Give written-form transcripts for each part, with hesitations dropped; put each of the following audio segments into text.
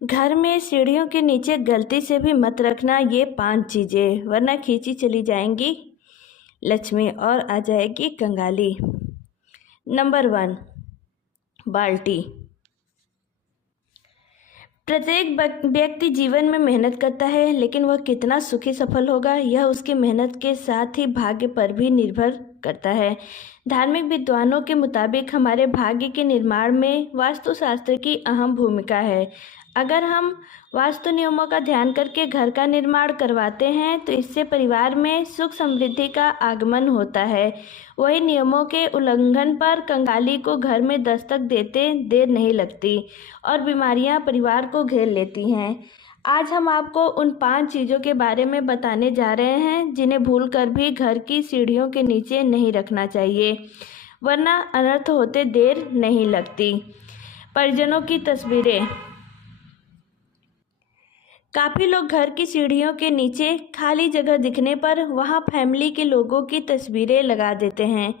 घर में सीढ़ियों के नीचे गलती से भी मत रखना ये 5 चीज़ें, वरना खींची चली जाएंगी लक्ष्मी और आ जाएगी कंगाली। नंबर 1, बाल्टी। प्रत्येक व्यक्ति जीवन में मेहनत करता है, लेकिन वह कितना सुखी सफल होगा यह उसकी मेहनत के साथ ही भाग्य पर भी निर्भर करता है। धार्मिक विद्वानों के मुताबिक हमारे भाग्य के निर्माण में वास्तुशास्त्र की अहम भूमिका है। अगर हम वास्तु नियमों का ध्यान करके घर का निर्माण करवाते हैं तो इससे परिवार में सुख समृद्धि का आगमन होता है। वही नियमों के उल्लंघन पर कंगाली को घर में दस्तक देते देर नहीं लगती और बीमारियां परिवार को घेर लेती हैं। आज हम आपको उन 5 चीज़ों के बारे में बताने जा रहे हैं जिन्हें भूलकर भी घर की सीढ़ियों के नीचे नहीं रखना चाहिए, वरना अनर्थ होते देर नहीं लगती। परिजनों की तस्वीरें। काफ़ी लोग घर की सीढ़ियों के नीचे खाली जगह दिखने पर वहां फैमिली के लोगों की तस्वीरें लगा देते हैं।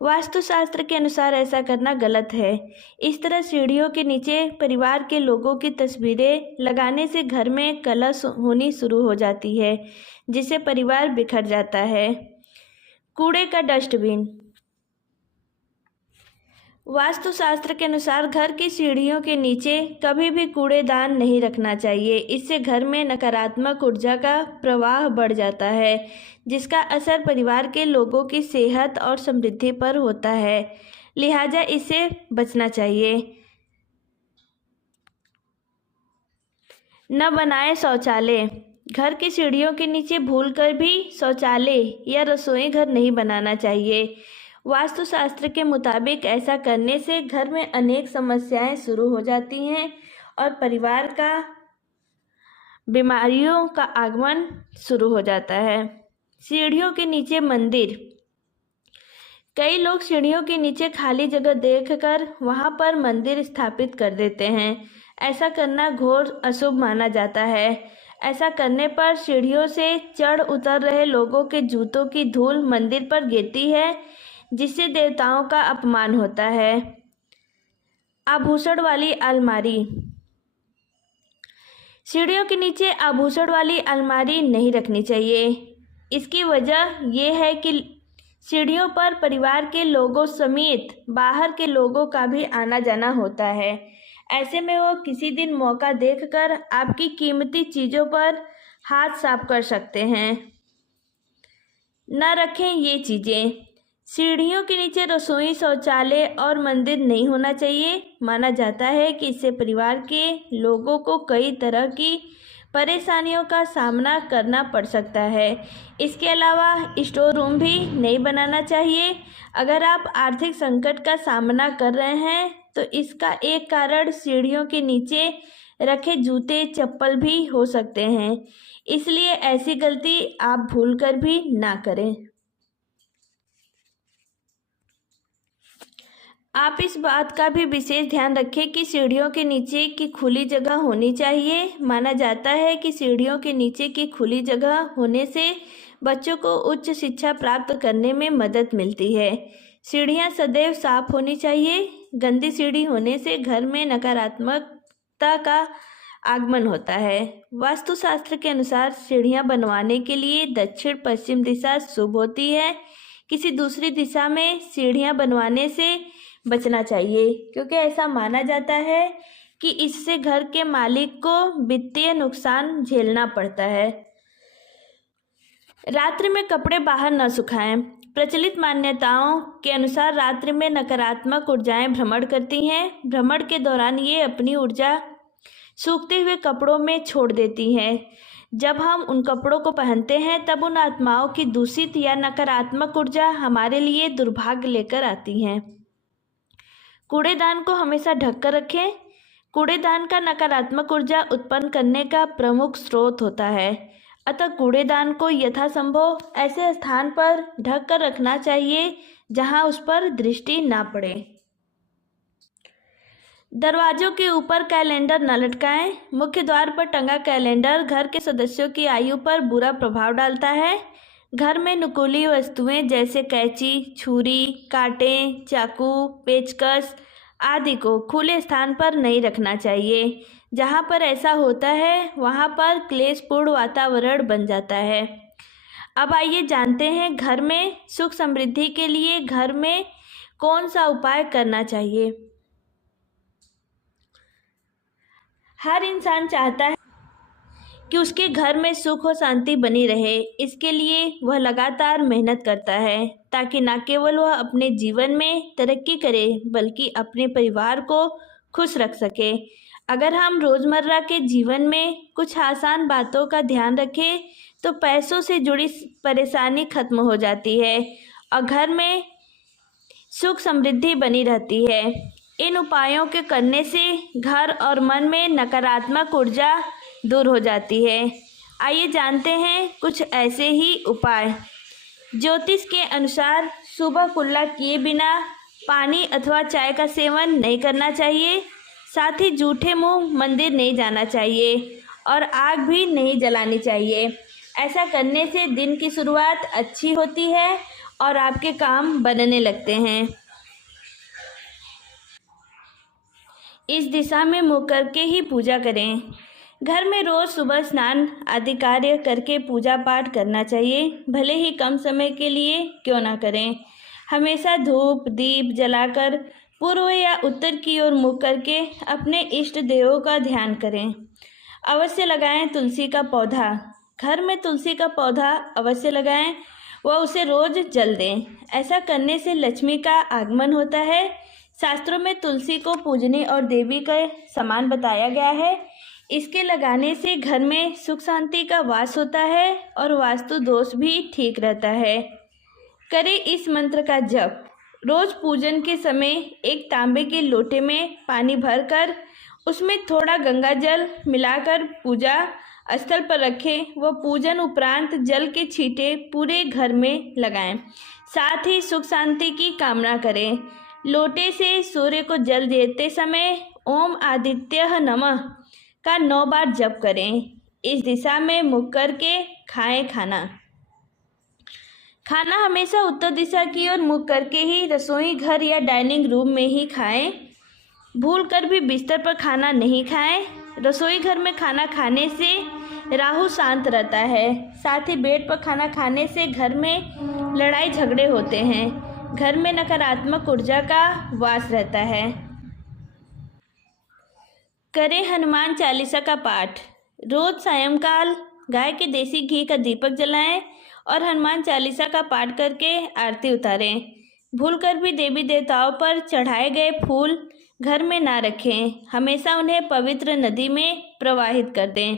वास्तुशास्त्र के अनुसार ऐसा करना गलत है। इस तरह सीढ़ियों के नीचे परिवार के लोगों की तस्वीरें लगाने से घर में कलह होनी शुरू हो जाती है, जिससे परिवार बिखर जाता है। कूड़े का डस्टबिन। वास्तुशास्त्र के अनुसार घर की सीढ़ियों के नीचे कभी भी कूड़ेदान नहीं रखना चाहिए। इससे घर में नकारात्मक ऊर्जा का प्रवाह बढ़ जाता है, जिसका असर परिवार के लोगों की सेहत और समृद्धि पर होता है। लिहाजा इससे बचना चाहिए। न बनाए शौचालय। घर की सीढ़ियों के नीचे भूलकर भी शौचालय या रसोई घर नहीं बनाना चाहिए। वास्तुशास्त्र के मुताबिक ऐसा करने से घर में अनेक समस्याएं शुरू हो जाती हैं और परिवार का बीमारियों का आगमन शुरू हो जाता है। सीढ़ियों के नीचे मंदिर। कई लोग सीढ़ियों के नीचे खाली जगह देखकर वहां पर मंदिर स्थापित कर देते हैं। ऐसा करना घोर अशुभ माना जाता है। ऐसा करने पर सीढ़ियों से चढ़ उतर रहे लोगों के जूतों की धूल मंदिर पर गिरती है, जिससे देवताओं का अपमान होता है। आभूषण वाली अलमारी। सीढ़ियों के नीचे आभूषण वाली अलमारी नहीं रखनी चाहिए। इसकी वजह यह है कि सीढ़ियों पर परिवार के लोगों समेत बाहर के लोगों का भी आना जाना होता है। ऐसे में वो किसी दिन मौका देखकर आपकी कीमती चीज़ों पर हाथ साफ कर सकते हैं। न रखें ये चीज़ें। सीढ़ियों के नीचे रसोई, शौचालय और मंदिर नहीं होना चाहिए। माना जाता है कि इससे परिवार के लोगों को कई तरह की परेशानियों का सामना करना पड़ सकता है। इसके अलावा स्टोर रूम भी नहीं बनाना चाहिए। अगर आप आर्थिक संकट का सामना कर रहे हैं तो इसका एक कारण सीढ़ियों के नीचे रखे जूते, चप्पल भी हो सकते हैं। इसलिए ऐसी गलती आप भूलकर भी ना करें। आप इस बात का भी विशेष ध्यान रखें कि सीढ़ियों के नीचे की खुली जगह होनी चाहिए। माना जाता है कि सीढ़ियों के नीचे की खुली जगह होने से बच्चों को उच्च शिक्षा प्राप्त करने में मदद मिलती है। सीढ़ियां सदैव साफ होनी चाहिए। गंदी सीढ़ी होने से घर में नकारात्मकता का आगमन होता है। वास्तुशास्त्र के अनुसार सीढ़ियां बनवाने के लिए दक्षिण पश्चिम दिशा शुभ होती है। किसी दूसरी दिशा में सीढ़ियां बनवाने से बचना चाहिए, क्योंकि ऐसा माना जाता है कि इससे घर के मालिक को वित्तीय नुकसान झेलना पड़ता है। रात्रि में कपड़े बाहर न सुखाएं। प्रचलित मान्यताओं के अनुसार रात्रि में नकारात्मक ऊर्जाएं भ्रमण करती हैं। भ्रमण के दौरान ये अपनी ऊर्जा सूखते हुए कपड़ों में छोड़ देती हैं। जब हम उन कपड़ों को पहनते हैं तब उन आत्माओं की दूषित या नकारात्मक ऊर्जा हमारे लिए दुर्भाग्य लेकर आती हैं। कूड़ेदान को हमेशा ढककर रखें। कूड़ेदान का नकारात्मक ऊर्जा उत्पन्न करने का प्रमुख स्रोत होता है। अतः कूड़ेदान को यथासंभव ऐसे स्थान पर ढककर रखना चाहिए जहां उस पर दृष्टि ना पड़े। दरवाजों के ऊपर कैलेंडर न लटकाएं। मुख्य द्वार पर टंगा कैलेंडर घर के सदस्यों की आयु पर बुरा प्रभाव डालता है। घर में नुकीली वस्तुएं जैसे कैंची, छुरी, कांटे, चाकू, पेचकस आदि को खुले स्थान पर नहीं रखना चाहिए। जहाँ पर ऐसा होता है वहाँ पर क्लेशपूर्ण वातावरण बन जाता है। अब आइए जानते हैं घर में सुख समृद्धि के लिए घर में कौन सा उपाय करना चाहिए। हर इंसान चाहता है कि उसके घर में सुख और शांति बनी रहे। इसके लिए वह लगातार मेहनत करता है ताकि न केवल वह अपने जीवन में तरक्की करे बल्कि अपने परिवार को खुश रख सके। अगर हम रोज़मर्रा के जीवन में कुछ आसान बातों का ध्यान रखें तो पैसों से जुड़ी परेशानी खत्म हो जाती है और घर में सुख समृद्धि बनी रहती है। इन उपायों के करने से घर और मन में नकारात्मक ऊर्जा दूर हो जाती है। आइए जानते हैं कुछ ऐसे ही उपाय। ज्योतिष के अनुसार सुबह कुल्ला किए बिना पानी अथवा चाय का सेवन नहीं करना चाहिए। साथ ही जूठे मुंह मंदिर नहीं जाना चाहिए और आग भी नहीं जलानी चाहिए। ऐसा करने से दिन की शुरुआत अच्छी होती है और आपके काम बनने लगते हैं। इस दिशा में मुँह करके ही पूजा करें। घर में रोज़ सुबह स्नान आदि कार्य करके पूजा पाठ करना चाहिए, भले ही कम समय के लिए क्यों ना करें। हमेशा धूप दीप जलाकर पूर्व या उत्तर की ओर मुख करके अपने इष्ट देवों का ध्यान करें। अवश्य लगाएं तुलसी का पौधा। घर में तुलसी का पौधा अवश्य लगाएं व उसे रोज जल दें। ऐसा करने से लक्ष्मी का आगमन होता है। शास्त्रों में तुलसी को पूजनीय और देवी का समान बताया गया है। इसके लगाने से घर में सुख शांति का वास होता है और वास्तु दोष भी ठीक रहता है। करें इस मंत्र का जप। रोज पूजन के समय एक तांबे के लोटे में पानी भरकर उसमें थोड़ा गंगा जल मिलाकर पूजा स्थल पर रखें व पूजन उपरांत जल के छींटे पूरे घर में लगाएं। साथ ही सुख शांति की कामना करें। लोटे से सूर्य को जल देते समय ओम आदित्यः नमः का 9 बार जप करें। इस दिशा में मुख करके खाएं। खाना हमेशा उत्तर दिशा की ओर मुख करके ही रसोई घर या डाइनिंग रूम में ही खाएं। भूल कर भी बिस्तर पर खाना नहीं खाएं। रसोई घर में खाना खाने से राहु शांत रहता है। साथ ही बेड पर खाना खाने से घर में लड़ाई झगड़े होते हैं। घर में नकारात्मक ऊर्जा का वास रहता है। करें हनुमान चालीसा का पाठ। रोज सायंकाल गाय के देसी घी का दीपक जलाएं और हनुमान चालीसा का पाठ करके आरती उतारें। भूलकर भी देवी देवताओं पर चढ़ाए गए फूल घर में ना रखें। हमेशा उन्हें पवित्र नदी में प्रवाहित कर दें।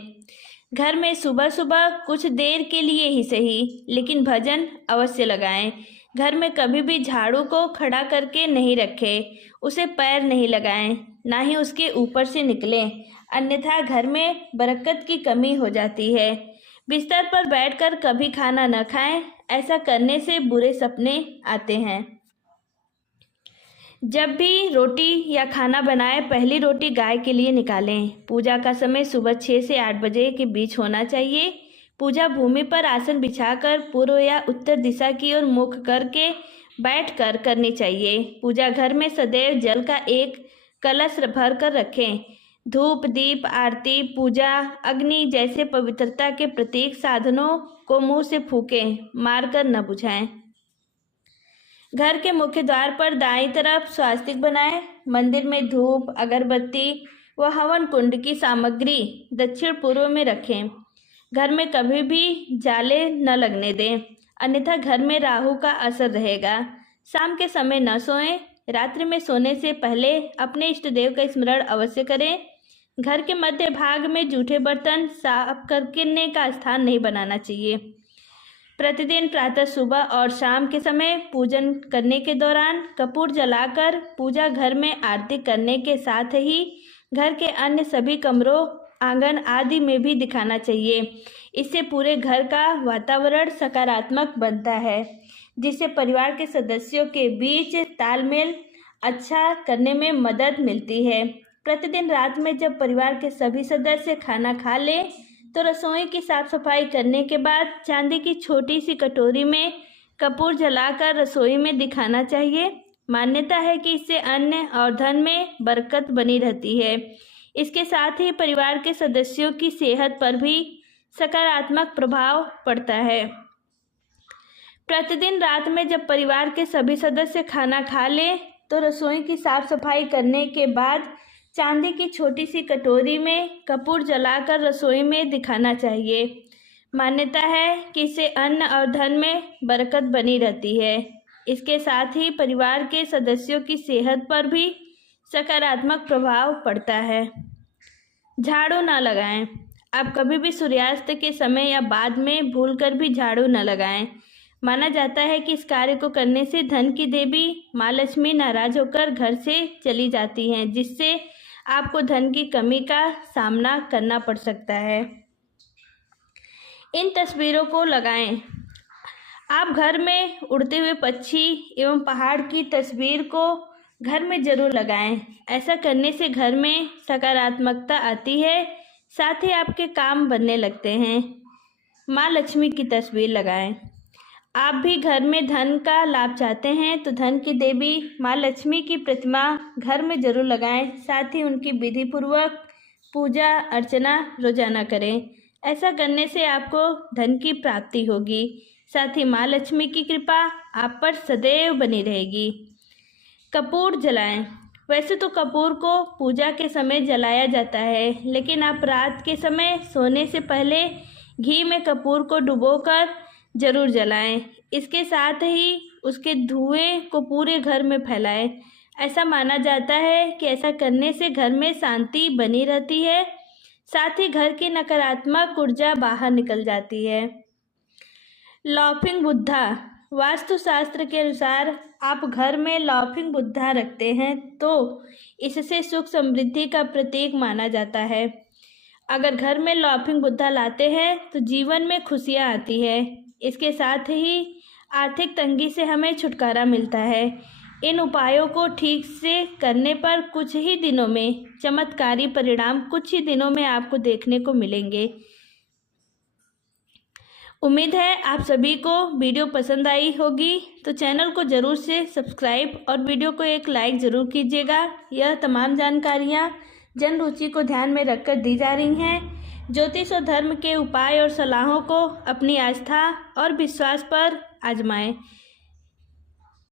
घर में सुबह सुबह कुछ देर के लिए ही सही लेकिन भजन अवश्य लगाएं। घर में कभी भी झाड़ू को खड़ा करके नहीं रखें। उसे पैर नहीं लगाएं, ना ही उसके ऊपर से निकलें, अन्यथा घर में बरकत की कमी हो जाती है। बिस्तर पर बैठकर कभी खाना न खाएं। ऐसा करने से बुरे सपने आते हैं। जब भी रोटी या खाना बनाएं पहली रोटी गाय के लिए निकालें। पूजा का समय सुबह 6 से 8 बजे के बीच होना चाहिए। पूजा भूमि पर आसन बिछाकर पूर्व या उत्तर दिशा की ओर मुख करके बैठकर करनी चाहिए। पूजा घर में सदैव जल का एक कलश भर कर रखें। धूप दीप आरती पूजा अग्नि जैसे पवित्रता के प्रतीक साधनों को मुंह से फूकें, मारकर न बुझाएं। घर के मुख्य द्वार पर दाईं तरफ स्वास्तिक बनाएं। मंदिर में धूप अगरबत्ती व हवन कुंड की सामग्री दक्षिण पूर्व में रखें। घर में कभी भी जाले न लगने दें, अन्यथा घर में राहु का असर रहेगा। शाम के समय न सोएं। रात्रि में सोने से पहले अपने इष्ट देव का स्मरण अवश्य करें। घर के मध्य भाग में जूठे बर्तन साफ करने का स्थान नहीं बनाना चाहिए। प्रतिदिन प्रातः सुबह और शाम के समय पूजन करने के दौरान कपूर जलाकर पूजा घर में आरती करने के साथ ही घर के अन्य सभी कमरों आंगन आदि में भी दिखाना चाहिए। इससे पूरे घर का वातावरण सकारात्मक बनता है, जिससे परिवार के सदस्यों के बीच तालमेल अच्छा करने में मदद मिलती है। प्रतिदिन रात में जब परिवार के सभी सदस्य खाना खा लें तो रसोई की साफ सफाई करने के बाद चांदी की छोटी सी कटोरी में कपूर जलाकर रसोई में दिखाना चाहिए। मान्यता है कि इससे अन्न और धन में बरकत बनी रहती है। इसके साथ ही परिवार के सदस्यों की सेहत पर भी सकारात्मक प्रभाव पड़ता है। प्रतिदिन रात में जब परिवार के सभी सदस्य खाना खा लें तो रसोई की साफ सफाई करने के बाद चांदी की छोटी सी कटोरी में कपूर जलाकर रसोई में दिखाना चाहिए। मान्यता है कि इससे अन्न और धन में बरकत बनी रहती है। इसके साथ ही परिवार के सदस्यों की सेहत पर भी सकारात्मक प्रभाव पड़ता है। झाड़ू ना लगाएं। आप कभी भी सूर्यास्त के समय या बाद में भूलकर भी झाड़ू न लगाएं। माना जाता है कि इस कार्य को करने से धन की देवी माँ लक्ष्मी नाराज होकर घर से चली जाती हैं, जिससे आपको धन की कमी का सामना करना पड़ सकता है। इन तस्वीरों को लगाएं। आप घर में उड़ते हुए पक्षी एवं पहाड़ की तस्वीर को घर में जरूर लगाएं। ऐसा करने से घर में सकारात्मकता आती है, साथ ही आपके काम बनने लगते हैं। माँ लक्ष्मी की तस्वीर लगाएं। आप भी घर में धन का लाभ चाहते हैं तो धन की देवी माँ लक्ष्मी की प्रतिमा घर में जरूर लगाएं। साथ ही उनकी विधि पूर्वक पूजा अर्चना रोजाना करें। ऐसा करने से आपको धन की प्राप्ति होगी। साथ ही माँ लक्ष्मी की कृपा आप पर सदैव बनी रहेगी। कपूर जलाएं। वैसे तो कपूर को पूजा के समय जलाया जाता है, लेकिन आप रात के समय सोने से पहले घी में कपूर को डुबोकर जरूर जलाएं। इसके साथ ही उसके धुएं को पूरे घर में फैलाएं। ऐसा माना जाता है कि ऐसा करने से घर में शांति बनी रहती है, साथ ही घर की नकारात्मक ऊर्जा बाहर निकल जाती है। लाफिंग बुद्धा। वास्तुशास्त्र के अनुसार आप घर में लाफिंग बुद्धा रखते हैं तो इससे सुख समृद्धि का प्रतीक माना जाता है। अगर घर में लाफिंग बुद्धा लाते हैं तो जीवन में खुशियाँ आती है। इसके साथ ही आर्थिक तंगी से हमें छुटकारा मिलता है। इन उपायों को ठीक से करने पर कुछ ही दिनों में चमत्कारी परिणाम कुछ ही दिनों में आपको देखने को मिलेंगे। उम्मीद है आप सभी को वीडियो पसंद आई होगी, तो चैनल को ज़रूर से सब्सक्राइब और वीडियो को एक लाइक ज़रूर कीजिएगा। यह तमाम जानकारियाँ जन रुचि को ध्यान में रखकर दी जा रही हैं। ज्योतिष और धर्म के उपाय और सलाहों को अपनी आस्था और विश्वास पर आजमाएं।